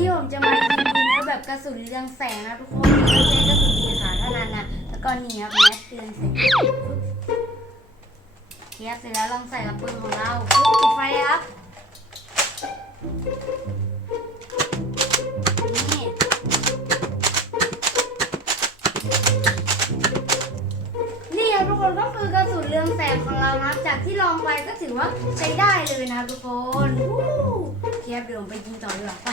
นี้ผมจะมายิงปืนแล้วแบบกระสุนเรืองแสงนะทุกคนไม่ใช่กระสุนสีขาวเท่านั้นนะแล้วก็นี่ครับแมสเตือนเสร็จเทียบเสร็จแล้วลองใส่กับปืนของเราปิดไฟครับนี่นี่ครับทุกคนก็คือกระสุนเรืองแสงของเรานะครับจากที่ลองไปก็ถือว่าใช้ได้เลยนะครับทุกคนเทียบเดี๋ยวผมไปยิงต่อดีกว่าไป